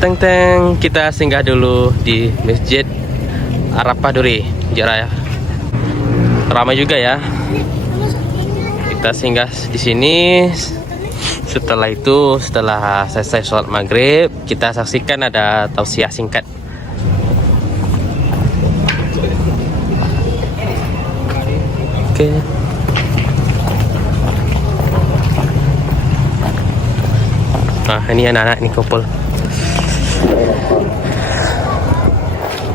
Teng teng, kita singgah dulu di Masjid Arafah Duri, Jaya. Ramai juga ya. Kita singgah di sini. Setelah itu, setelah selesai sholat maghrib, kita saksikan ada tausiah singkat. Oke. Nah, ini anak-anak ini kumpul.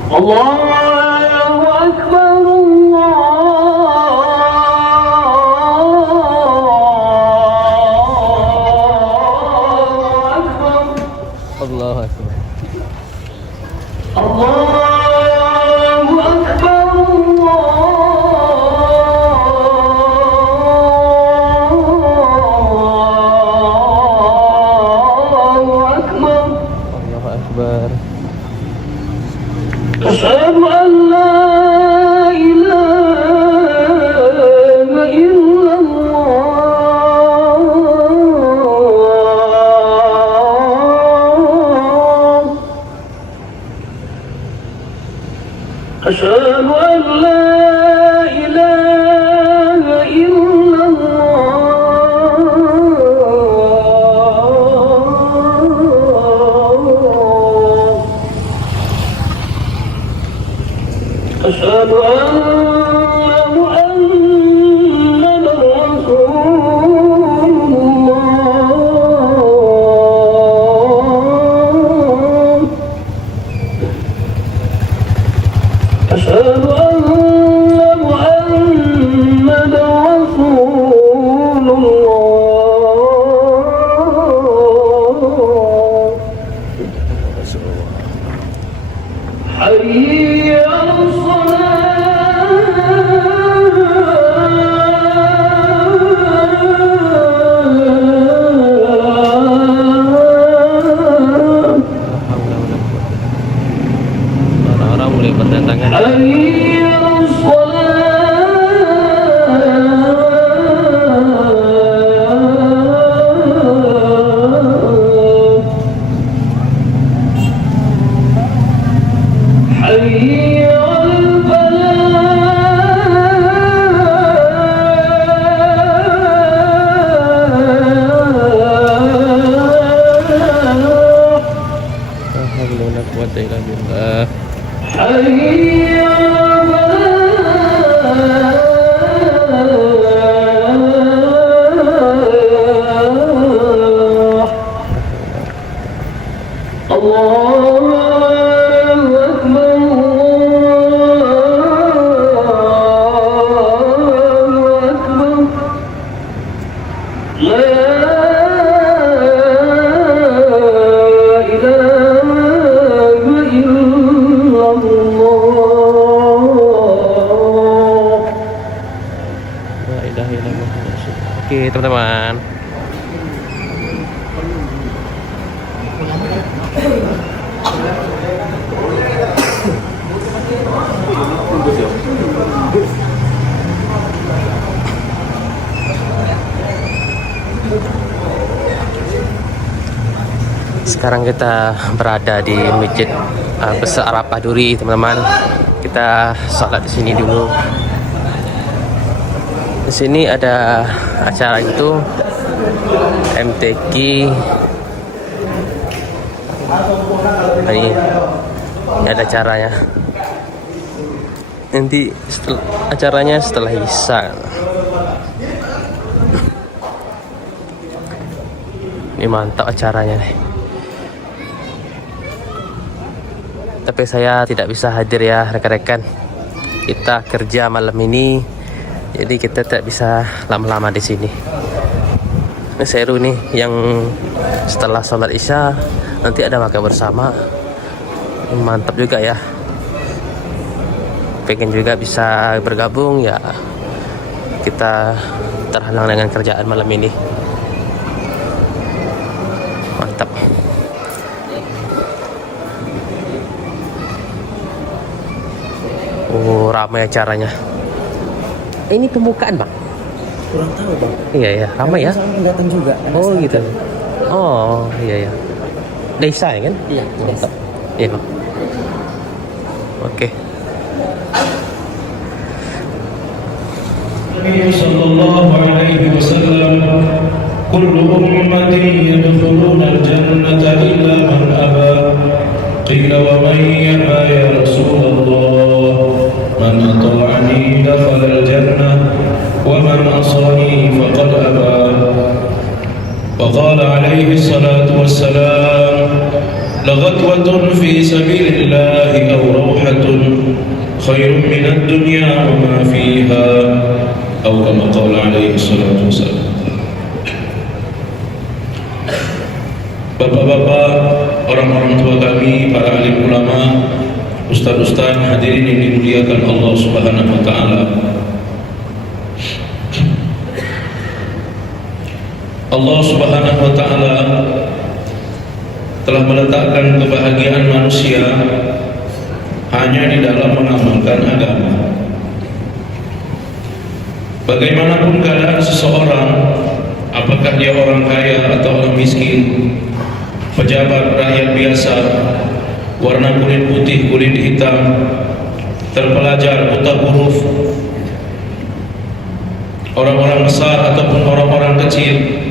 Allahu Akbar, Allahu Akbar. Allahu Akbar, Allahu Akbar. Asyhadu an la ilaha illallah. Asyhadu an la ilaha illallah. Asyhadu anna Muhammadan Rasulullah. Asyhadu anna Muhammadan Rasulullah. Hayya 'alas orang-orang mulai berdatangan. Oke teman-teman, sekarang kita berada di Masjid Besar Arafah Duri, teman-teman. Kita sholat di sini dulu. Di sini ada acara itu MTQ. Ini ada acaranya. Nanti acaranya setelah Isya. Ini mantap acaranya nih. Tapi saya tidak bisa hadir ya rekan-rekan. Kita kerja malam ini, jadi kita tidak bisa lama-lama di sini. Ini seru nih, yang setelah sholat Isya nanti ada makan bersama. Ini mantap juga ya. Pengen juga bisa bergabung ya. Kita terhalang dengan kerjaan malam ini. Mantap. Oh, ramai acaranya. Ini pembukaan, Bang? Kurang tahu, Bang. Iya ya, ramai ya. Datang juga. Oh gitu. Oh iya ya. Desa ya kan? Iya, Mantap. Iya. Oke. النبي صلى الله عليه وسلم كل أمتي يدخلون الجنة إلا من أبى قيل ومن يأبى يا رسول الله من أطاعني دخل الجنة ومن عصاني فقد أبى وقال عليه الصلاة والسلام لغدوة في سبيل الله أو روحة خير من الدنيا وما فيها أو كما قال عليه الصلاة والسلام. Bapak-bapak, orang-orang tua kami, para alim ulama, ustaz-ustaz, hadirin yang dimuliakan Allah Subhanahu wa taala. Allah Subhanahu wa taala telah meletakkan kebahagiaan manusia hanya di dalam mengamalkan agama. Bagaimanapun keadaan seseorang, apakah dia orang kaya atau orang miskin, pejabat, rakyat biasa, warna kulit putih, kulit hitam, terpelajar, buta huruf, orang-orang besar ataupun orang-orang kecil,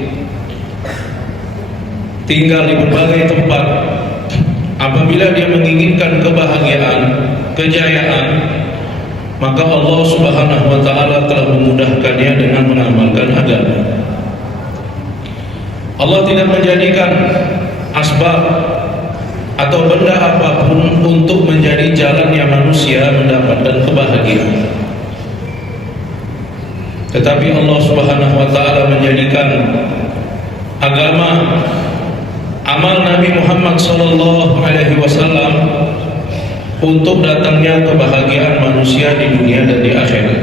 tinggal di berbagai tempat, apabila dia menginginkan kebahagiaan, kejayaan, maka Allah Subhanahu wa taala telah memudahkannya dengan mengamalkan agama. Allah tidak menjadikan asbab atau benda apapun untuk menjadi jalannya manusia mendapatkan kebahagiaan. Tetapi Allah Subhanahu wa taala menjadikan agama, amal Nabi Muhammad sallallahu alaihi wasallam untuk datangnya kebahagiaan manusia di dunia dan di akhirat.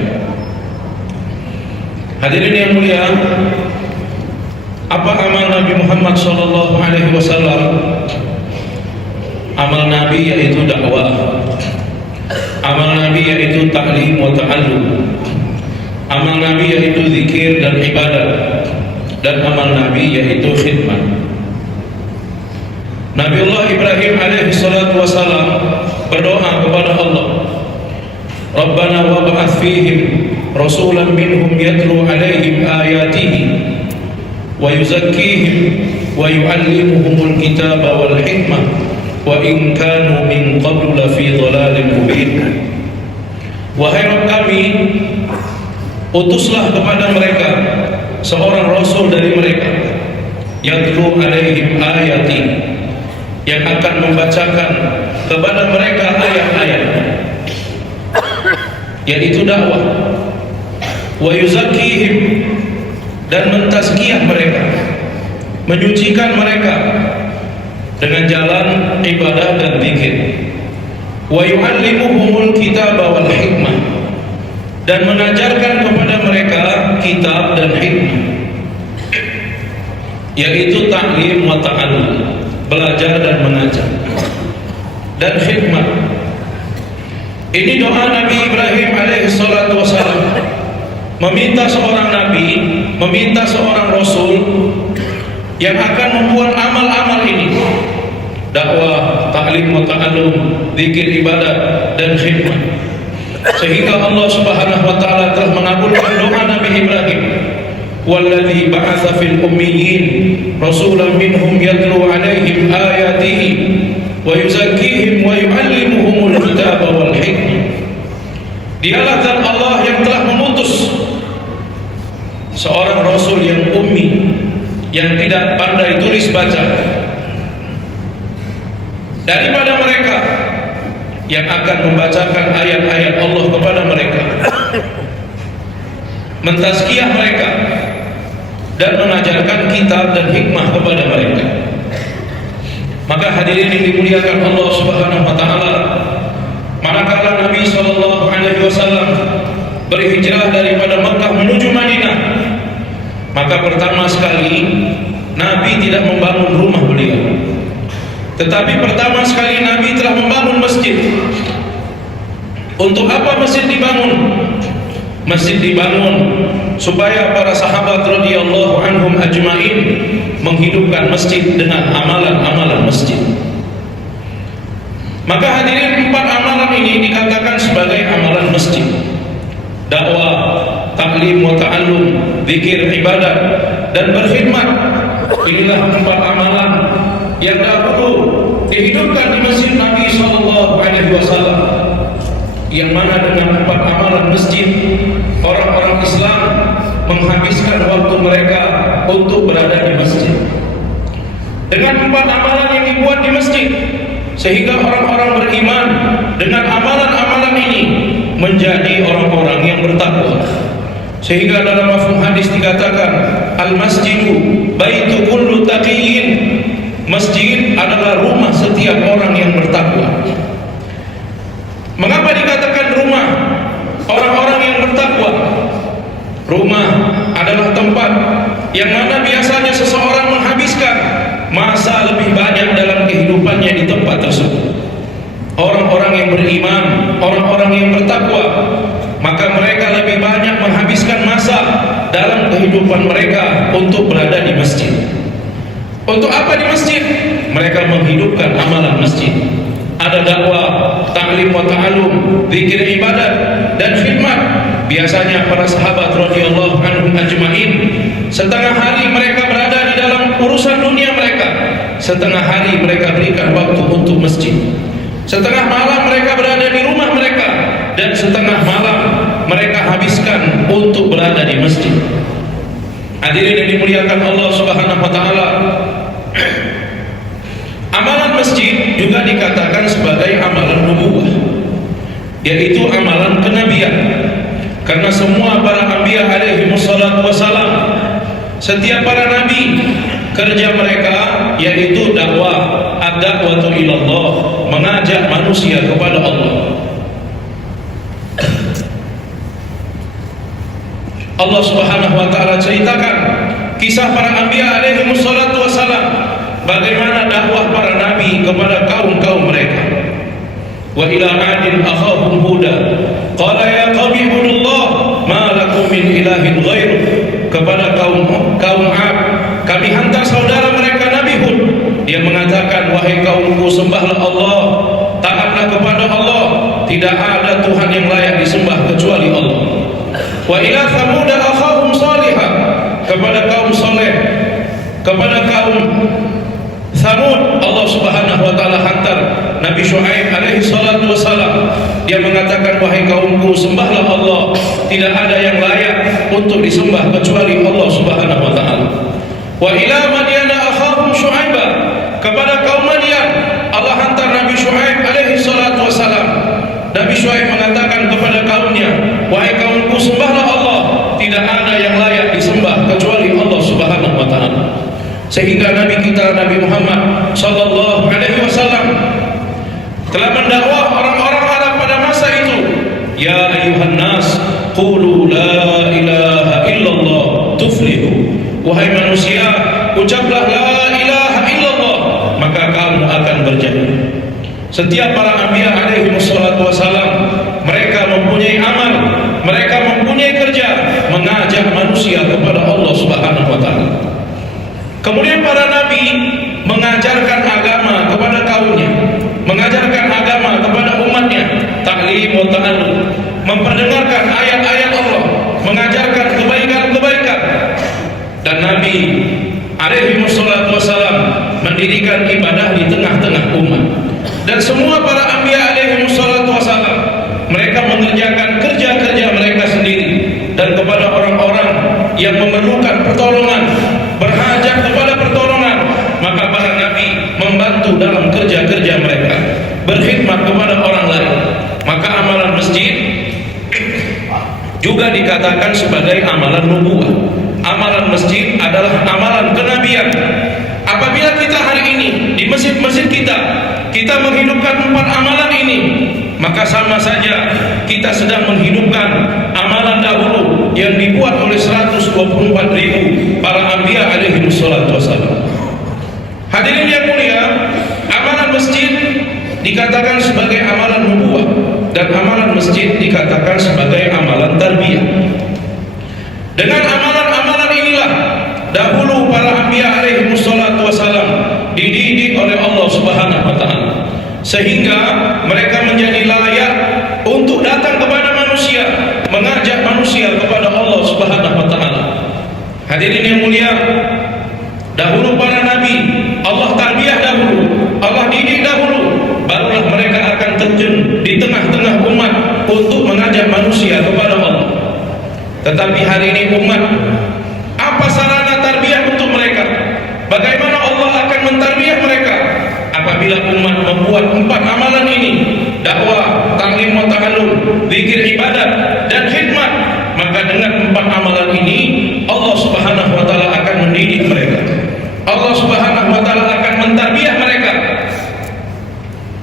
Hadirin yang mulia, apa amal Nabi Muhammad sallallahu alaihi wasallam? Amal Nabi yaitu dakwah. Amal Nabi yaitu ta'lim wa ta'allum. Amal Nabi yaitu zikir dan ibadat. Dan amal Nabi yaitu khidmat. Nabiullah Ibrahim alaihi salatu wasalam berdoa kepada Allah, Rabbana wab'ath fihim rasulan minhum yatlu alaihim ayatihi wa yuzakkihim wa yu'allimuhumul kitaba wal hikmah wa in kanu min qablu lafi dhalalin mubin. Wahai Rabb kami, utuslah kepada mereka seorang rasul dari mereka, yatlu alaihim ayati, yang akan membacakan kepada mereka ayat-ayat, yaitu dakwah, wa yuzakkihim, dan mentazkiyah mereka, menyucikan mereka dengan jalan ibadah dan zikir, wa yu'allimuhumul kitaba wal hikmah, dan mengajarkan kepada mereka kitab dan hikmah, yaitu ta'lim wa ta'allum, belajar dan mengajar, dan hikmah. Ini doa Nabi Ibrahim alaihi salatu wassalam, meminta seorang nabi, meminta seorang rasul yang akan membuat amal-amal ini, dakwah, ta'lim wa ta'allum, zikir, ibadah dan khidmah, sehingga Allah Subhanahu wa taala telah mengabulkan doa Nabi Ibrahim. Walladzi ba'atsa fil ummiyyin rasulan minhum yatlu 'alaihim ayatihi wa yuzakkihim wa yu'allimuhumul kitaba wal hikmah. Dialah zat Allah yang telah memutus seorang rasul yang ummi, yang tidak pandai tulis baca, daripada mereka, yang akan membacakan ayat-ayat Allah kepada mereka, mentazkiyah mereka, dan mengajarkan kitab dan hikmah kepada mereka. Maka hadirin yang dimuliakan Allah Subhanahu wa taala, manakala Nabi sallallahu alaihi wasallam berhijrah daripada Makkah menuju Madinah, maka pertama sekali Nabi tidak membangun rumah beliau, tetapi pertama sekali Nabi telah membangun masjid. Untuk apa masjid dibangun? masjid dibangun supaya para sahabat radhiyallahu anhum ajmain menghidupkan masjid dengan amalan-amalan masjid. Maka hadirin, 4 amalan ini dikatakan sebagai amalan masjid: dakwah, taklim wa ta'allum, zikir, ibadat, dan berkhidmat. Inilah 4 amalan yang dahulu dihidupkan di masjid Nabi SAW, yang mana dengan 4 amalan masjid orang-orang Islam menghabiskan waktu mereka untuk berada di masjid. Dengan 4 amalan yang dibuat di masjid, sehingga orang-orang beriman dengan amalan-amalan ini menjadi orang-orang yang bertakwa. Sehingga dalam mafhum hadis dikatakan, al-masjidu baitu kullu taqiyyin. Masjid adalah rumah setiap orang yang bertakwa. Mengapa dikatakan rumah orang-orang yang bertakwa? Rumah adalah tempat yang mana biasanya seseorang menghabiskan masa lebih banyak dalam kehidupannya di tempat tersebut. Orang-orang yang beriman, orang-orang yang bertakwa, maka mereka lebih banyak menghabiskan masa dalam kehidupan mereka untuk berada di masjid. Untuk apa di masjid? Mereka menghidupkan amalan masjid. Ada dakwah, taklim wa ta'allum, zikir, ibadat, dan khidmat. Biasanya para sahabat radhiyallahu anhum ajmain, setengah hari mereka berada di dalam urusan dunia mereka, setengah hari mereka berikan waktu untuk masjid, setengah malam mereka berada di rumah mereka, dan setengah malam mereka habiskan untuk berada di masjid. Hadirin yang dimuliakan Allah Subhanahu wa taala, amalan masjid juga dikatakan sebagai amalan nubuwah, yaitu amalan kenabian. Karena semua para anbiya alaihi wassalatu wassalam, setiap para nabi, kerja mereka yaitu dakwah, ad-da'watu ilallah, mengajak manusia kepada Allah. Allah Subhanahu wa taala ceritakan kisah para anbiya alaihi wassalatu wassalam, bagaimana dakwah para nabi kepada kaum-kaum mereka. Wa ila 'adin akhahum huda qala ya qaumi ibudullah ma lakum min ilahin ghairu. Kepada kaum 'Ad kami hantar saudara mereka Nabi Hud, dia mengatakan, wahai kaumku, sembahlah Allah, taatlah kepada Allah, tidak ada Tuhan yang layak disembah kecuali Allah. Wa ila Thamud akhahum salihah, kepada kaum Saleh, kepada kaum Thamud, Allah Subhanahu wa taala hantar Nabi Syuaib alaihi salatu wassalam. Dia mengatakan, wahai kaumku, sembahlah Allah, tidak ada yang layak untuk disembah kecuali Allah Subhanahu wa taala. Wa ila Madyan akhahum Syuaibah, kepada kaum Madyan Allah hantar Nabi Syuaib alaihi salatu wassalam. Nabi Syuaib mengatakan kepada kaumnya, wahai kaumku, sembahlah Allah, tidak ada yang layak disembah kecuali Allah Subhanahu wa taala. Sehingga Nabi kita Nabi Muhammad sallallahu alaihi wasallam telah mendakwah orang-orang Arab pada masa itu, ya ayuhan nas qulu la ilaha illallah tuflihu. Wahai manusia, ucaplah la ilaha illallah, maka kamu akan berjaya. Setiap para anbiya alaihi wassalatu wassalam, mereka mempunyai amal, mereka mempunyai kerja mengajak manusia kepada Allah Subhanahu wa taala. Kemudian para nabi mengajarkan agama kepada kaumnya, mengajarkan agama kepada umatnya, taklim wa ta'allum, memperdengarkan ayat-ayat Allah, mengajarkan kebaikan-kebaikan. Dan Nabi alaihi wassalatu wassalam mendirikan ibadah di tengah-tengah umat. Dan semua para anbiya alaihi wassalatu wassalam, mereka mengerjakan kerja-kerja mereka sendiri, dan kepada orang-orang yang memerlukan pertolongan, berhajat kepada pertolongan, maka para nabi membantu dalam kerja-kerja mereka, berkhidmat kepada orang lain. Maka amalan masjid juga dikatakan sebagai amalan nubuwah. Amalan masjid adalah amalan kenabian. Apabila kita hari ini di masjid-masjid kita menghidupkan 4 amalan ini, maka sama saja kita sedang menghidupkan amalan dahulu yang dibuat oleh 124.000 para anbiya alaihi wassalatu wassalam. Hadirin yang mulia, amalan masjid dikatakan sebagai amalan nubuwah. dan amalan masjid dikatakan sebagai amalan tarbiyah. Dengan amalan-amalan inilah dahulu para anbiya alaihi wassalatu wassalam dididik oleh Allah Subhanahu wa taala, sehingga mereka menjadi layak untuk datang kepada manusia, mengajak manusia kepada Allah Subhanahu wa taala. Hadirin yang mulia, dahulu para nabi Allah tarbiyah dahulu, Allah didik dahulu, barulah mereka akan terjun di tengah-tengah umat untuk mengajak manusia kepada Allah. Tetapi hari ini umat, apa sarana tarbiyah untuk mereka? Bagaimana Allah akan mentarbiyah mereka? Apabila umat membuat 4 amalan ini, dakwah, ta'lim wa ta'allum, zikir, ibadat, dan khidmat, maka dengan 4 amalan ini Allah Subhanahu wa taala akan mendidik mereka. Allah Subhanahu wa taala akan mentarbiyah mereka.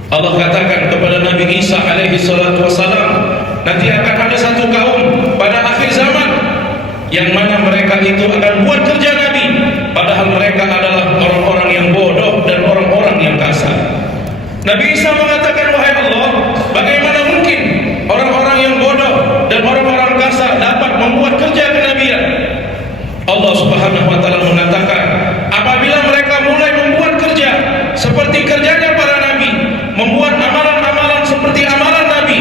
Allah katakan kepada Nabi Isa alaihi salatu wassalam, nanti akan ada satu kaum pada akhir zaman yang mana mereka itu akan buat kerja Nabi, padahal mereka adalah orang-orang yang bodoh dan orang-orang yang kasar. Nabi Isa mengatakan, wahai Allah, bagaimana mungkin orang-orang yang bodoh dan orang-orang kasar dapat membuat kerja kenabian? Allah Subhanahu wa taala mengatakan, apabila mereka mulai membuat kerja seperti kerjanya para nabi, membuat amalan-amalan seperti amalan nabi,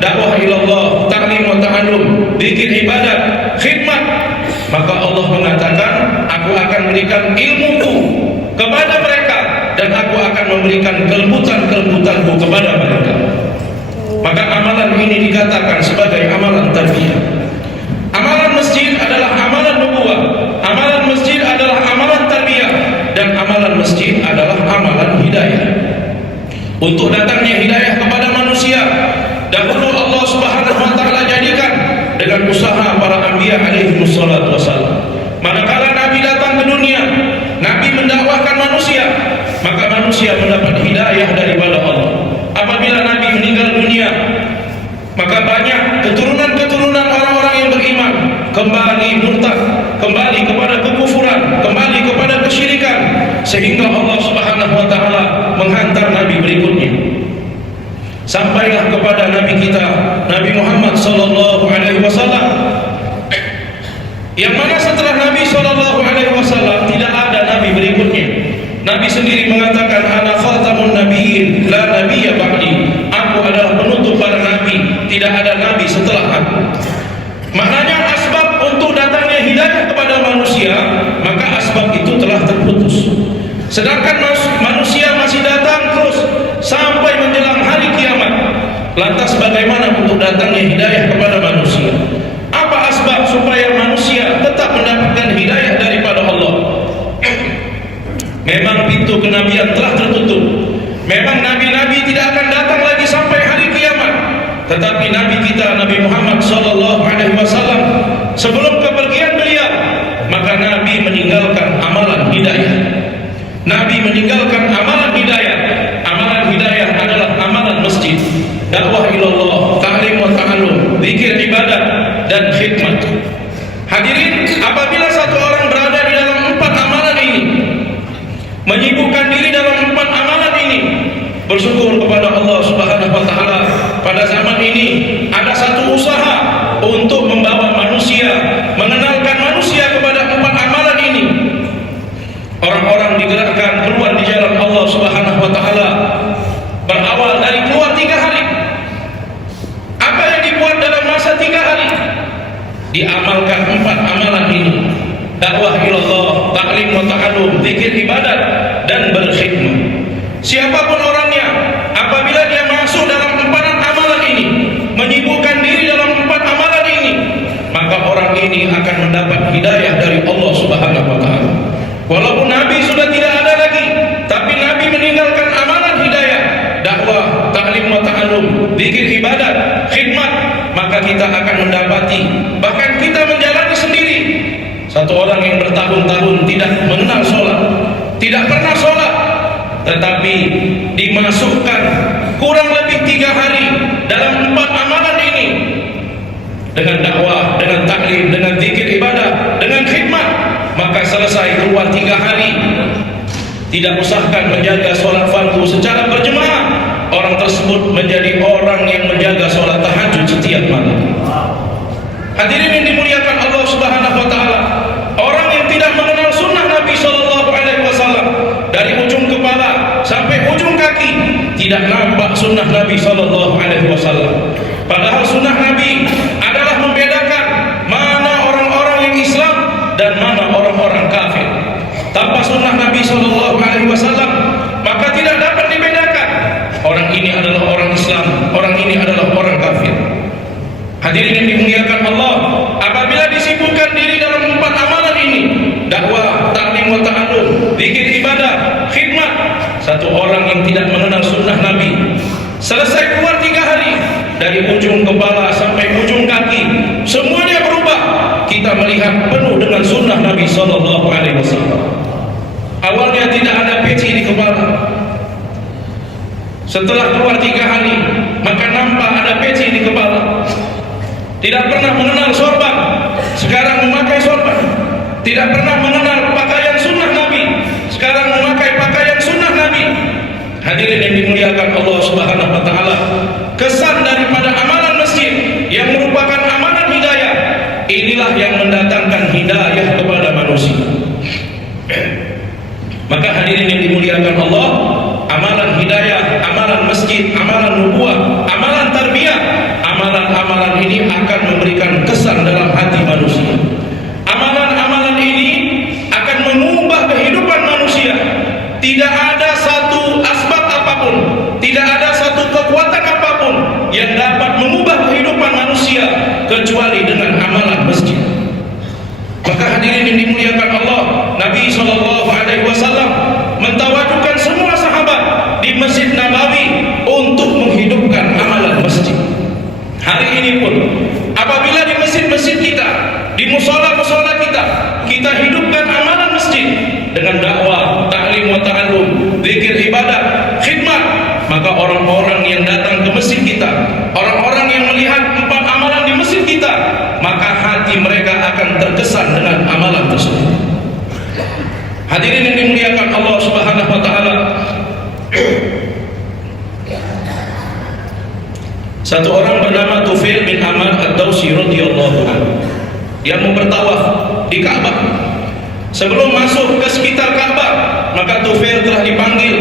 dakwah ilallah, ta'lim wa ta'allum, zikir, ibadat, khidmat, maka Allah mengatakan, aku akan berikan ilmuku kepada mereka dan aku akan memberikan kelembutan-kelembutanku kepada mereka. Maka amalan ini dikatakan sebagai amalan tarbiyah. Amalan masjid adalah amalan nubuwah, amalan masjid adalah amalan tarbiyah, dan amalan masjid adalah amalan hidayah. Untuk datangnya hidayah kepada manusia, dahulu Allah Subhanahu wa taala jadikan dengan usaha para anbiya alaihi wassalatu wassalam. Manakala Nabi datang ke dunia, Nabi mendakwahkan manusia, maka manusia mendapat hidayah daripada Allah. Apabila Nabi meninggal dunia, maka banyak keturunan-keturunan orang-orang yang beriman kembali murtad, kembali kepada kekufuran, kembali kepada kesyirikan, sehingga Allah Subhanahu wa taala menghantar nabi berikutnya. Sampailah kepada nabi kita, Nabi Muhammad sallallahu alaihi wasallam, yang mana setelah Nabi sallallahu alaihi wasallam tidak ada nabi berikutnya. Nabi sendiri mengatakan, ana khatamun nabiyyin la nabiyya ba'di. Aku adalah penutup para nabi, tidak ada nabi setelah aku. Maknanya asbab untuk datangnya hidayah kepada manusia, maka asbab itu telah terputus. Sedangkan manusia masih datang terus sampai menjelang hari kiamat. Lantas bagaimana untuk datangnya hidayah kepada manusia? Apa asbab supaya manusia tetap mendapatkan hidayah daripada Allah? Memang pintu kenabian telah tertutup. Memang nabi-nabi tidak akan datang lagi sampai hari kiamat. Tetapi nabi kita, Nabi Muhammad sallallahu alaihi wasallam, sebelum kepergian beliau, maka nabi meninggalkan amalan hidayah. Nabi meninggalkan amalan hidayah. Amalan hidayah adalah amalan masjid, dakwah ilallah, ta'lim wa ta'allum, zikir, ibadat, dan khidmat. Hadirin, apabila satu orang berada di dalam 4 amalan ini, menyibukkan diri dalam 4 amalan ini, bersyukur kepada Allah Subhanahu wa taala, pada zaman ini ada satu usaha untuk membawa manusia, mengenalkan manusia kepada 4 amalan ini. Orang-orang digerakkan keluar di jalan Allah Subhanahu wa taala, berawal dari keluar 3 hari. Apa yang dibuat dalam masa 3 hari? Diamalkan 4 amalan ini: dakwah ilallah, ta'lim wa ta'allum, zikir, ibadat, dan berkhidmat. Siapapun orangnya, apabila dia masuk dalam 4 amalan ini, menyibukkan diri dalam 4 amalan ini, maka orang ini akan mendapat hidayah dari Allah Subhanahu wa taala. Walaupun Nabi sudah tidak ada lagi, tapi Nabi meninggalkan amalan hidayah, dakwah, ta'lim wa ta'allum, zikir, ibadat, khidmat, maka kita akan mendapati, bahkan kita menjalani sendiri. Satu orang yang bertahun-tahun tidak mengenal sholat, tidak pernah sholat, tetapi dimasukkan kurang lebih 3 hari dalam 4 amalan ini, dengan dakwah, dengan taklim, dengan zikir, ibadah, dengan khidmat, maka selesai keluar 3 hari, tidak usahkan menjaga sholat fardu secara berjemaah, orang tersebut menjadi orang yang menjaga sholat tahajud setiap malam. Hadirin yang dimuliakan Allah Subhanahu wa taala, orang yang tidak mengenal sunnah Nabi sallallahu alaihi wasallam dari ujung kepala sampai ujung kaki tidak nampak sunnah Nabi sallallahu alaihi wasallam. Padahal sunnah Nabi adalah membedakan mana orang-orang yang Islam dan mana orang-orang kafir. Tanpa sunnah Nabi sallallahu alaihi wasallam maka tidak dapat dibedakan orang ini adalah orang Islam, orang ini adalah orang kafir. Hadirin yang dimuliakan Allah, apabila disibukkan diri dalam 4 amalan ini, dakwah, taklim wa ta'allum, zikir, ibadah, khidmat, satu orang yang tidak mengenal sunnah Nabi, selesai keluar 3 hari, dari ujung kepala sampai ujung kaki, semuanya berubah. Kita melihat penuh dengan sunnah Nabi sallallahu alaihi wasallam. Awalnya tidak ada peci di kepala. Setelah keluar 3 hari, maka nampak ada peci di kepala. Tidak pernah mengenal sorban, sekarang memakai sorban. Tidak pernah mengenal pakaian sunnah Nabi, sekarang memakai pakaian sunnah Nabi. Hadirin yang dimuliakan Allah Subhanahu wa taala, kesan daripada amalan masjid yang merupakan amalan hidayah, inilah yang mendatangkan hidayah kepada manusia. Maka hadirin yang dimuliakan Allah, amalan hidayah, amalan masjid, amalan nubuah, amalan tarbiyah, amalan-amalan ini akan memberikan kesan dalam hati manusia. Amalan-amalan ini akan mengubah kehidupan manusia. Tidak ada satu asbab apapun, tidak ada satu kekuatan apapun yang dapat mengubah kehidupan manusia kecuali dengan amalan masjid. Maka hadirin yang dimuliakan Allah, Nabi SAW mentawajukan semua sahabat di Masjid Nabawi untuk menghidupkan amalan masjid. Hari ini pun apabila di masjid-masjid kita, di musola-musola kita, kita hidupkan amalan masjid dengan dakwah, taklim wa ta'allum, zikir, ibadah, khidmat, maka orang-orang yang datang ke masjid kita, orang-orang yang melihat 4 amalan di masjid kita, maka hati mereka akan terkesan dengan amalan tersebut. Hadirin yang dimuliakan Allah Subhanahu wa taala, satu orang bernama Tufail bin Amr ad-Dawsi radhiyallahu anhu, dia mau bertawaf di Ka'bah. Sebelum masuk ke sekitar Ka'bah, maka Tufail telah dipanggil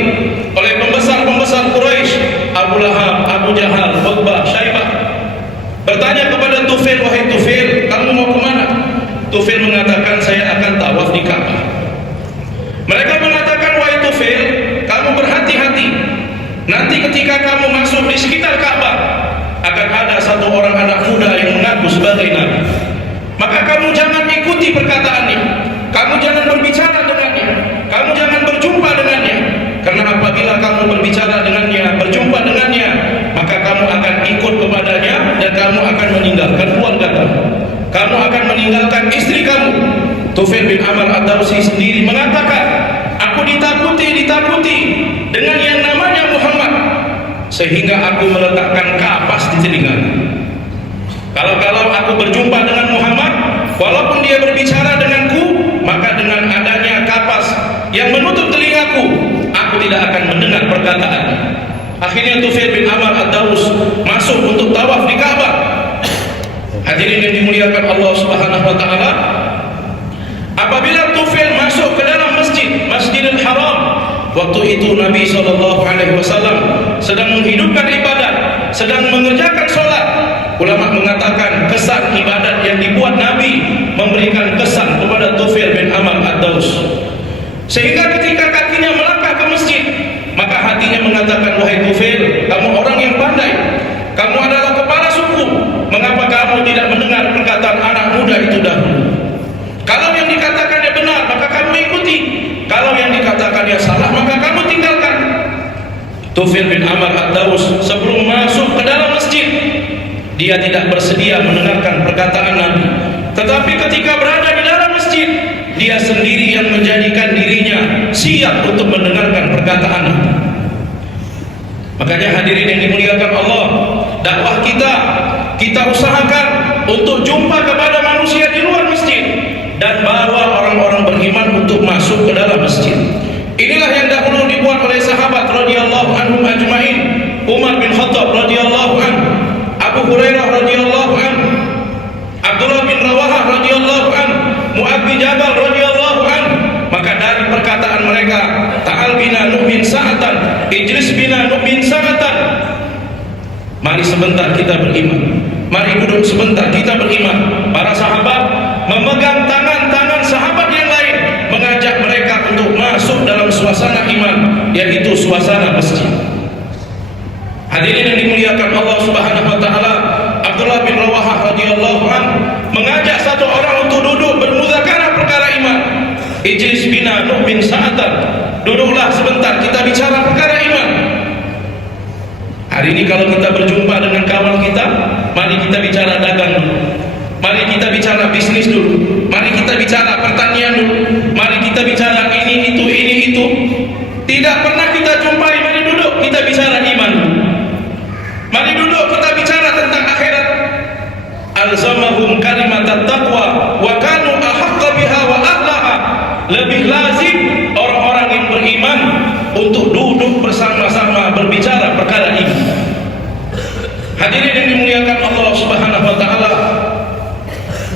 oleh pembesar-pembesar Quraisy, Abu Lahab, Abu Jahal, Uqbah, Syaibah. Bertanya kepada Tufail, wahai Tufail, kamu mau kemana? Tufail mengatakan, saya akan tawaf di Ka'bah. Mereka mengatakan, wahai Tufail, kamu berhati-hati. Nanti ketika kamu masuk di sekitar Ka'bah, akan ada satu orang anak muda yang mengaku sebagai nabi. Maka kamu jangan ikuti perkataannya, kamu jangan berbicara dengannya, kamu jangan berjumpa dengannya. Karena apabila kamu berbicara dengannya, berjumpa dengannya, maka kamu akan ikut kepadanya dan kamu akan meninggalkan keluarga kamu. Kamu akan meninggalkan istri kamu. Tufail bin Amr ad-Dawsi sendiri mengatakan, aku ditakuti dengan yang namanya Muhammad, sehingga aku meletakkan kapas di telinga. Kalau aku berjumpa dengan Muhammad, walaupun dia berbicara denganku, maka dengan adanya kapas yang menutup telingaku, aku tidak akan mendengar perkataannya. Akhirnya Tufail bin Amr ad-Daws masuk untuk tawaf di Ka'bah. Hadirin yang dimuliakan Allah Subhanahu wa taala, apabila Tufail masuk ke dalam Masjidil Haram, waktu itu Nabi SAW sedang menghidupkan ibadat, sedang mengerjakan sholat. Ulama mengatakan kesan ibadat yang dibuat Nabi memberikan kesan kepada Tufail bin Amr ad-Daws, sehingga ketika kakinya melangkah ke masjid, maka hatinya mengatakan, wahai Tufail, kamu orang yang pandai, kamu adalah kepala suku, mengapa kamu tidak mendengar perkataan anak muda itu dahulu? Kalau yang dikatakannya benar, maka kamu ikuti. Kalau yang dikatakannya salah, maka kamu tinggalkan. Tufail bin Amr ad-Daws sebelum masuk ke dalam masjid, dia tidak bersedia mendengarkan perkataan Nabi. Tetapi ketika berada di dalam masjid, dia sendiri yang menjadikan dirinya siap untuk mendengarkan perkataan Nabi. Makanya hadirin yang dimuliakan Allah, dakwah kita usahakan untuk jumpa kepada manusia di luar masjid dan bawa orang-orang beriman untuk masuk ke dalam masjid. Inilah yang dahulu dibuat oleh sahabat radhiyallahu anhum ajma'in. Umar bin Khattab Mari sebentar kita beriman. Mari duduk sebentar kita beriman. Para sahabat memegang tangan-tangan sahabat yang lain, mengajak mereka untuk masuk dalam suasana iman, yaitu suasana masjid. Hadirin yang dimuliakan Allah Subhanahu wa taala, Abdullah bin Rawahah radhiyallahu anhu mengajak satu orang untuk duduk bermuzakarah perkara iman. Ijlis bina nu'min sa'atan. Duduklah sebentar kita bicara perkara iman. Hari ini kalau kita berjumpa dengan kawan kita, mari kita bicara dagang dulu. Mari kita bicara bisnis dulu. Mari kita bicara pertanian dulu. Mari kita bicara ini itu. Tidak pernah kita jumpai, mari duduk kita bicara iman dulu. Mari duduk kita bicara tentang akhirat. Alzamahum kalimatat taqwa wa kanu ahaqqa biha wa ahlaha. Lebih lazim orang-orang yang beriman untuk duduk bersama-sama berbicara perkara ini. Hadirin yang dimuliakan Allah Subhanahu wa taala,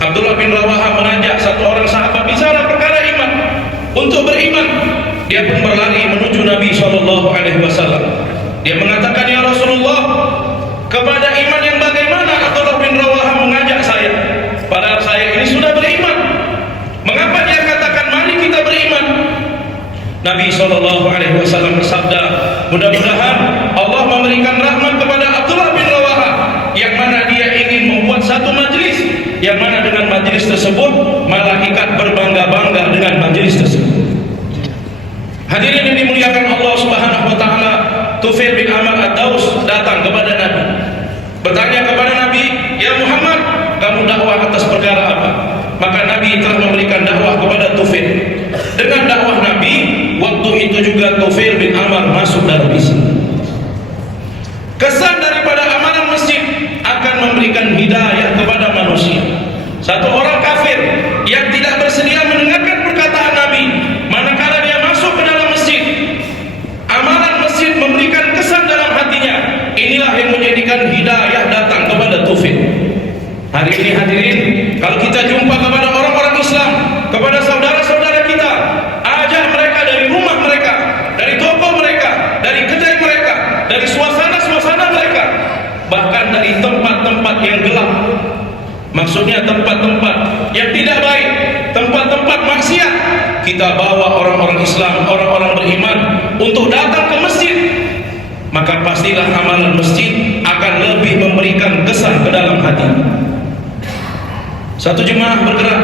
Abdullah bin Rawahah mengajak satu orang sahabat bicara perkara iman. Untuk beriman, dia pun berlari menuju Nabi SAW. Dia mengatakan, ya Rasulullah, kepada iman yang bagaimana Abdullah bin Rawahah mengajak saya? Padahal saya ini sudah beriman. Mengapa dia katakan mari kita beriman? Nabi SAW bersabda, mudah-mudahan Allah memberikan rahmat kepada Abdullah bin Rawahah, yang mana dia ingin membuat satu majlis, yang mana dengan majlis tersebut malaikat berbangga-bangga dengan majlis tersebut. Hadirin yang dimuliakan Allah Subhanahu wa taala, Tufail bin Amr ad-Daus datang kepada Nabi, bertanya kepada Nabi, ya Muhammad, kamu dakwah atas perkara apa? Maka Nabi telah memberikan dakwah kepada Tufail. Dengan dakwah Nabi, waktu itu juga Tufail bin Amr masuk dalam Islam. Kesan daripada amalan masjid akan memberikan hidayah kepada manusia. Satu orang kafir yang tidak bersedia mendengarkan perkataan Nabi, manakala dia masuk ke dalam masjid, amalan masjid memberikan kesan dalam hatinya. Inilah yang menjadikan hidayah datang kepada Tufail. Hari ini hadirin, kalau kita jumpa kepada orang-orang Islam, kepada saudara-saudara kita, ajak mereka dari rumah mereka, dari toko mereka, dari kedai mereka, dari suasana-suasana mereka, bahkan dari tempat-tempat yang gelap. Maksudnya tempat-tempat yang tidak baik, tempat-tempat maksiat. Kita bawa orang-orang Islam, orang-orang beriman untuk datang ke masjid. Maka pastilah amalan masjid akan lebih memberikan kesan ke dalam hati. Satu jemaah bergerak.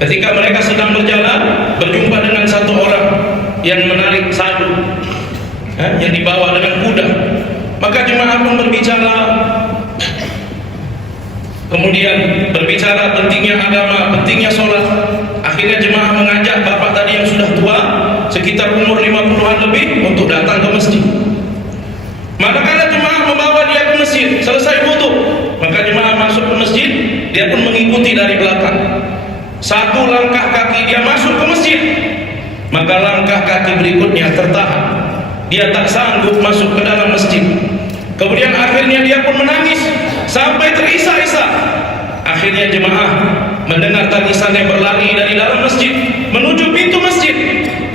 Ketika mereka sedang berjalan, berjumpa dengan satu orang yang menarik sadu, yang dibawa dengan kuda. Maka jemaah pun berbicara, kemudian berbicara pentingnya agama, pentingnya sholat. Akhirnya jemaah mengajak bapak tadi yang sudah tua, sekitar umur 50-an lebih, untuk datang ke masjid. Manakala jemaah membawa dia ke masjid, selesai wudu, maka jemaah masuk ke masjid, dia pun mengikuti dari belakang. Satu langkah kaki dia masuk ke masjid, maka langkah kaki berikutnya tertahan. Dia tak sanggup masuk ke dalam masjid. Kemudian akhirnya dia pun menangis sampai terisak-isak. Akhirnya jemaah mendengar tangisannya berlari dari dalam masjid menuju pintu masjid.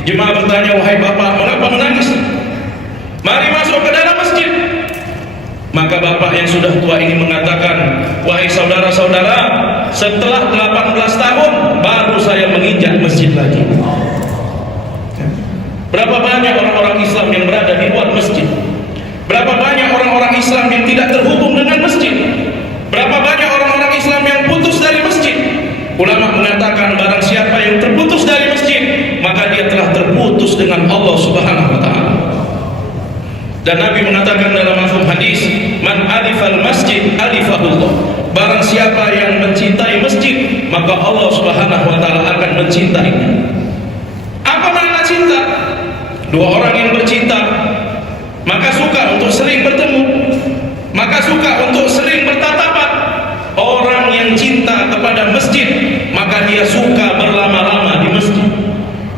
Jemaah bertanya, wahai bapak, mengapa menangis? Mari masuk ke dalam masjid. Maka bapak yang sudah tua ini mengatakan, wahai saudara-saudara, setelah 18 tahun baru saya menginjak masjid lagi. Berapa banyak orang-orang Islam yang berada di luar masjid? Berapa banyak orang-orang Islam yang tidak terhubung dengan masjid? Berapa banyak orang-orang Islam yang putus dari masjid? Ulama mengatakan barang siapa yang terputus dari masjid, maka dia telah terputus dengan Allah Subhanahu wa taala. Dan Nabi mengatakan dalam mafhum hadis, man alifal masjid alifahullah. Barang siapa yang mencintai masjid, maka Allah Subhanahu wa taala akan mencintainya. Apa makna cinta? Dua orang yang bercinta, maka suka untuk sering bertemu, maka suka untuk sering bertatapan. Orang yang cinta kepada masjid, maka dia suka berlama-lama di masjid,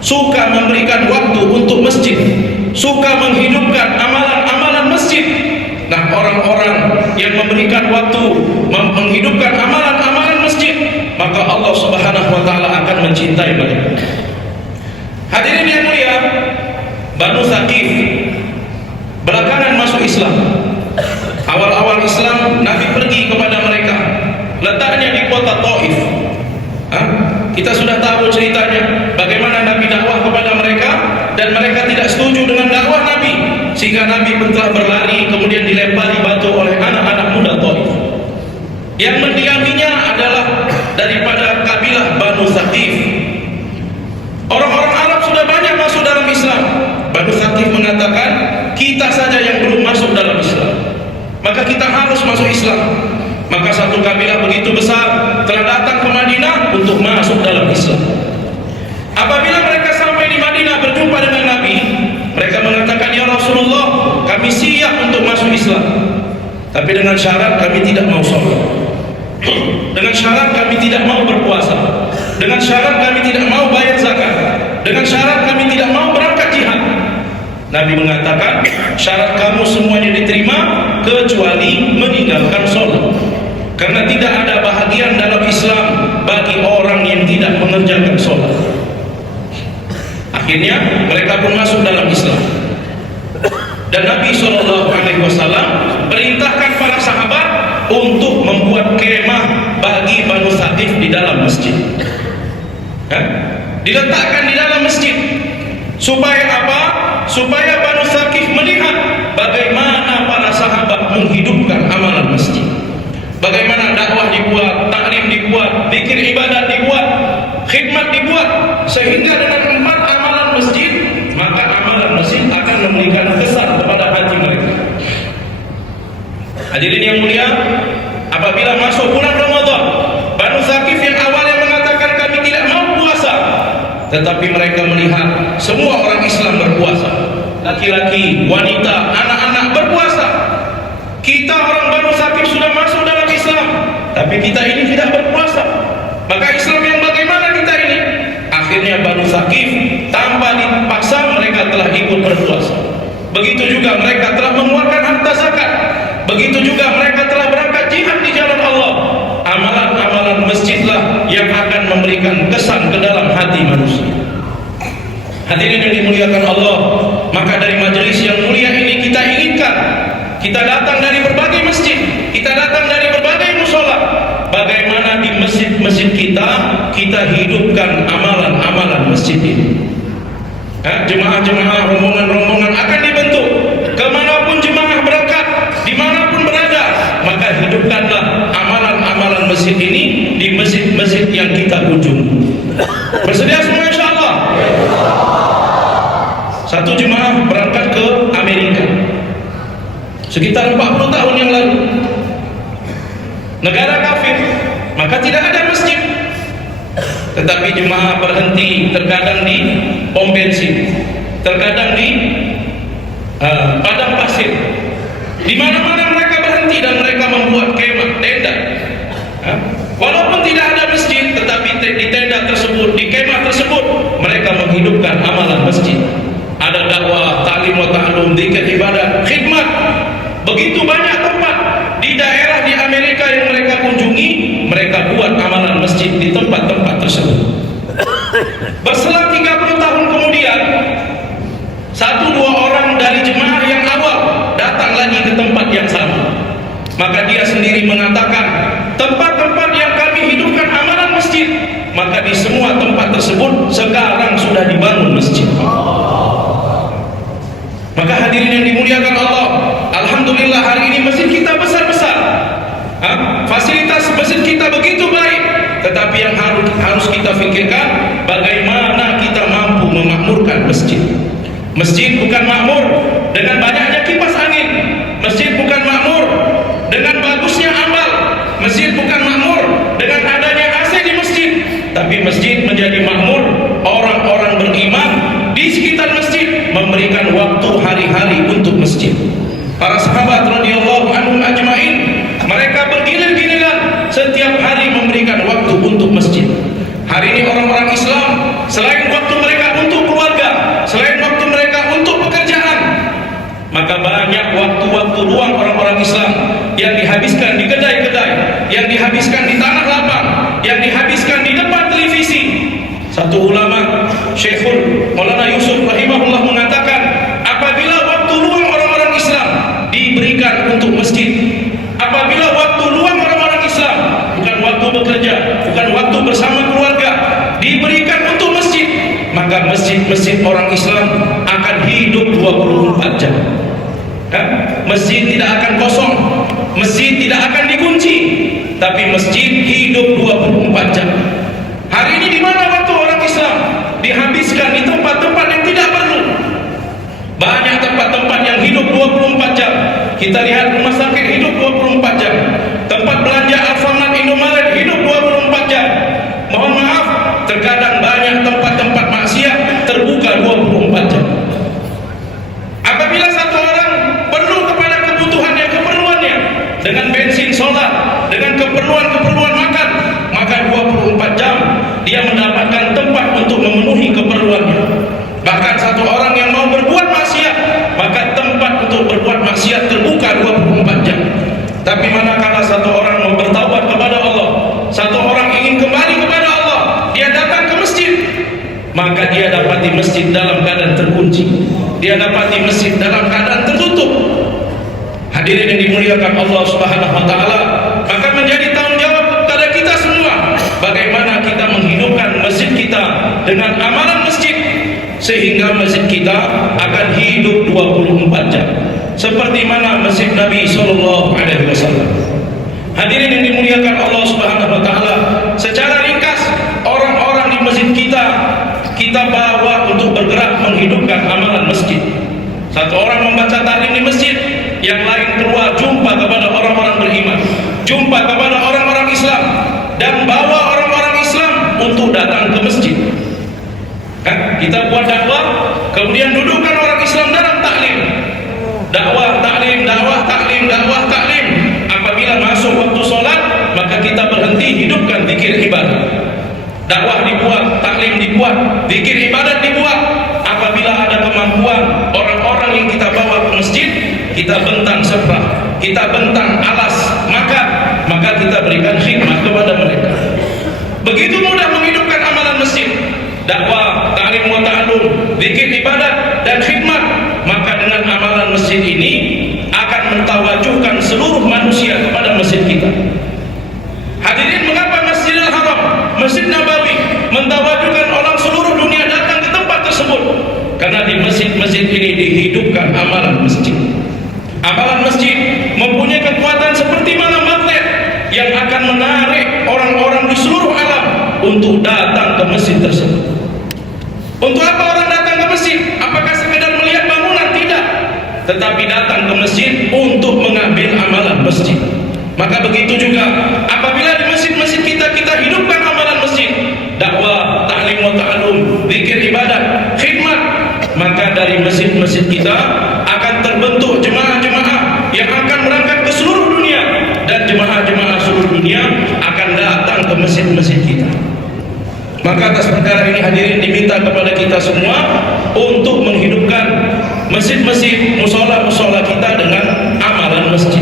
suka memberikan waktu untuk masjid, suka menghidupkan amalan-amalan masjid. Nah, orang-orang yang memberikan waktu menghidupkan amalan-amalan masjid, maka Allah Subhanahu wa taala akan mencintai mereka. Hadirin yang mulia, Banu Thaqif belakangan masuk Islam. Awal-awal Islam, Nabi pergi kepada mereka. Letaknya di kota Taif. Kita sudah tahu ceritanya, bagaimana Nabi dakwah kepada mereka dan mereka tidak setuju dengan dakwah Nabi, sehingga Nabi pun telah berlari, kemudian dilempari batu oleh anak-anak muda Taif. Yang mendiaminya adalah daripada kabilah Banu Thaqif. Orang-orang Arab sudah banyak masuk dalam Islam. Banu Thaqif mengatakan, kita saja yang belum masuk dalam Islam, maka kita harus masuk Islam. Maka satu kabilah begitu besar telah datang ke Madinah untuk masuk dalam Islam. Apabila mereka sampai di Madinah berjumpa dengan Nabi, mereka mengatakan, ya Rasulullah, kami siap untuk masuk Islam, tapi dengan syarat kami tidak mau sholat, dengan syarat kami tidak mau berpuasa, dengan syarat kami tidak mau bayar zakat, dengan syarat kami tidak mau berangkat jihad. Nabi mengatakan, syarat kamu semuanya diterima kecuali meninggalkan sholat, karena tidak ada bahagian dalam Islam bagi orang yang tidak mengerjakan sholat. Akhirnya mereka pun masuk dalam Islam, dan Nabi SAW perintahkan para sahabat untuk membuat kemah bagi Banu Thaqif di dalam masjid. Diletakkan di dalam masjid supaya apa? Supaya Banu Thaqif melihat bagaimana para sahabat menghidupkan amalan masjid, bagaimana dakwah dibuat, taklim dibuat, zikir ibadat dibuat, khidmat dibuat, sehingga dengan 4 amalan masjid, maka amalan masjid akan memberikan kesan kepada hati mereka. Hadirin yang mulia, apabila masuk bulan Ramadan, Banu Thaqif yang awalnya mengatakan kami tidak mau puasa, tetapi mereka melihat semua orang Islam berpuasa, laki-laki, wanita, anak-anak berpuasa. Kita orang Banu Thaqif sudah masuk dalam Islam, tapi kita ini tidak berpuasa, maka Islam yang bagaimana kita ini? Akhirnya Banu Thaqif tanpa dipaksa mereka telah ikut berpuasa. Begitu juga mereka telah mengeluarkan harta zakat, begitu juga mereka telah berangkat jihad di jalan Allah. Amalan-amalan masjidlah yang akan memberikan kesan ke dalam hati manusia. Hadirin yang dimuliakan Allah, maka dari majelis yang mulia ini kita inginkan, kita datang dari berbagai masjid, kita datang dari berbagai musola, bagaimana di masjid-masjid kita hidupkan amalan-amalan masjid ini. Jemaah-jemaah, rombongan-rombongan akan dibentuk, kemanapun jemaah berangkat, dimanapun berada, maka hidupkanlah amalan-amalan masjid ini di masjid-masjid yang kita kunjungi. Bersedia semua insyaAllah? Satu jemaah berangkat ke Amerika sekitar 40 tahun yang lalu, negara kafir, maka tidak ada masjid, tetapi jemaah berhenti terkadang di pom bensin, terkadang di padang pasir, di mana-mana mereka berhenti dan mereka membuat kemah, tenda. Walaupun tidak ada masjid, tetapi di tenda tersebut, di kemah tersebut, mereka menghidupkan amalan masjid. Ada dakwah, ta'lim wa ta'lum, zikir, ibadat, khidmat. Begitu banyak tempat di daerah di Amerika yang mereka kunjungi, mereka buat amalan masjid di tempat-tempat tersebut. Berselang 30 tahun kemudian, 1-2 orang dari jemaah yang awal datang lagi ke tempat yang sama. Maka dia sendiri mengatakan, tempat-tempat yang kami hidupkan amalan masjid, maka di semua tempat tersebut sekarang sudah dibangun masjid. Maka hadirin yang dimuliakan Allah, alhamdulillah hari ini masjid kita besar-besar, fasilitas masjid kita begitu baik, tetapi yang harus kita fikirkan, bagaimana kita mampu memakmurkan masjid. Masjid bukan makmur dengan banyaknya kipas angin, masjid bukan makmur dengan bagusnya ambal, masjid bukan makmur dengan adanya AC di masjid, tapi masjid menjadi makmur orang-orang beriman di sekitar masjid memberikan waktu hari-hari untuk masjid. Para sahabat radhiyallahu anhum ajmain, mereka bergilir-giliran setiap hari memberikan waktu untuk masjid. Hari ini orang-orang Islam, selain waktu mereka untuk keluarga, selain waktu mereka untuk pekerjaan, maka banyak waktu-waktu luang orang-orang Islam yang dihabiskan di kedai-kedai, yang dihabiskan di tanah lapang, yang dihabiskan di depan televisi. Satu ulama, Syekhul Maulana Yusuf rahimahullah mengatakan, apabila waktu luang orang-orang Islam diberikan untuk masjid, masjid-masjid orang Islam akan hidup 24 jam. Masjid tidak akan kosong, masjid tidak akan dikunci, tapi masjid hidup 24 jam. Hari ini di mana waktu orang Islam dihabiskan di tempat-tempat yang tidak perlu. Banyak tempat-tempat yang hidup 24 jam. Kita lihat rumah sakit hidup 24 jam. Tempat belanja Alfamart, Indomaret hidup 24 jam. Mohon maaf, terkadang banyak tempat-tempat maksiat terbuka 24 jam. Apabila satu orang perlu kepada keperluannya dengan bensin, solar, dengan keperluan makan, maka 24 jam dia mendapatkan tempat untuk memenuhi keperluannya. Bahkan satu orang yang mau berbuat maksiat, maka tempat untuk berbuat maksiat terbuka 24 jam. Tapi manakala satu orang mau bertaubat kepada Allah, satu orang ingin kembali kepada Allah, dia datang ke masjid, maka dia dapati masjid dalam keadaan terkunci, dia dapati masjid dalam keadaan tertutup. Hadirin yang dimuliakan Allah Subhanahu wa taala, maka menjadi tanggung jawab kepada kita semua bagaimana kita menghidupkan masjid kita dengan amalan masjid, sehingga masjid kita akan hidup 24 jam seperti mana masjid Nabi sallallahu alaihi wasallam. Hadirin yang dimuliakan Allah Subhanahu wa taala, secara ringkas orang-orang di masjid kita bawa untuk bergerak menghidupkan amalan masjid. Satu orang membaca taklim di masjid, yang lain keluar jumpa kepada orang-orang beriman, jumpa kepada orang-orang Islam, dan bawa orang-orang Islam untuk datang ke masjid. Kita buat dakwah, kemudian dudukkan orang Islam dalam taklim. Dakwah, taklim, dakwah, taklim, dakwah, taklim. Apabila masuk waktu solat, maka kita berhenti, hidupkan zikir ibadah. Dakwah dibuat, taklim dibuat, zikir ibadat dibuat. Apabila ada kemampuan orang-orang yang kita bawa ke masjid, kita bentang seprah, kita bentang alas makan, maka kita berikan khidmat kepada mereka. Begitu mudah menghidupkan amalan masjid. Dakwah, ta'lim wa ta'allum, zikir ibadat dan khidmat, maka dengan amalan masjid ini akan mentawajuhkan seluruh manusia kepada masjid kita. Hadirin, mengapa Masjidil Haram, Masjid Nabawi mentawajuhkan orang seluruh dunia datang ke tempat tersebut? Karena di masjid-masjid ini dihidupkan amalan masjid. Amalan masjid mempunyai kekuatan seperti mana magnet yang akan menarik orang-orang di seluruh alam untuk datang ke masjid tersebut. Untuk apa orang datang ke masjid? Apakah sekedar melihat bangunan? Tidak, tetapi datang ke masjid untuk mengambil amalan masjid. Maka begitu juga apabila di masjid-masjid kita hidupkan amalan masjid, dakwah, ta'lim wa ta'allum, zikir ibadat, khidmat, maka dari masjid-masjid kita akan terbentuk jemaah-jemaah yang akan berangkat ke seluruh dunia, dan jemaah-jemaah seluruh dunia akan datang ke masjid-masjid kita. Maka atas perkara ini hadirin diminta kepada kita semua untuk menghidupkan masjid-masjid, musola-musola kita dengan amalan masjid.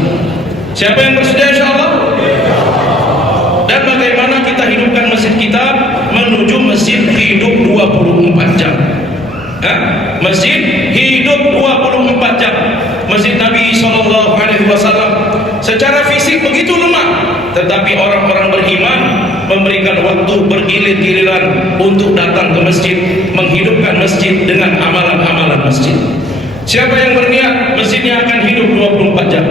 Siapa yang bersedia insyaallah? Dan bagaimana kita hidupkan masjid kita menuju masjid hidup 24 jam. Masjid hidup 24 jam. Masjid Nabi SAW secara fisik begitu lemah, tetapi orang-orang beriman memberikan waktu bergilir-giliran untuk datang ke masjid, menghidupkan masjid dengan amalan-amalan masjid. Siapa yang berniat masjidnya akan hidup 24 jam?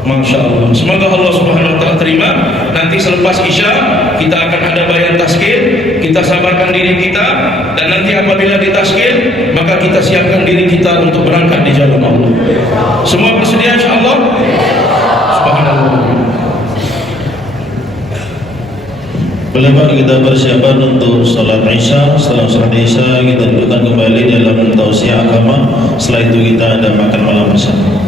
Masya Allah. Semoga Allah Subhanahu wa ta'ala terima. Nanti selepas Isya kita akan ada bayan taskil. Kita sabarkan diri kita, dan nanti apabila ditaskil, maka kita siapkan diri kita untuk berangkat di jalan Allah. Semua bersedia insyaallah? Subhanallah. Boleh kita persiapan untuk salat Isya. Setelah salat Isya kita dudukkan kembali dalam tausiah agama. Setelah itu kita ada makan malam bersama.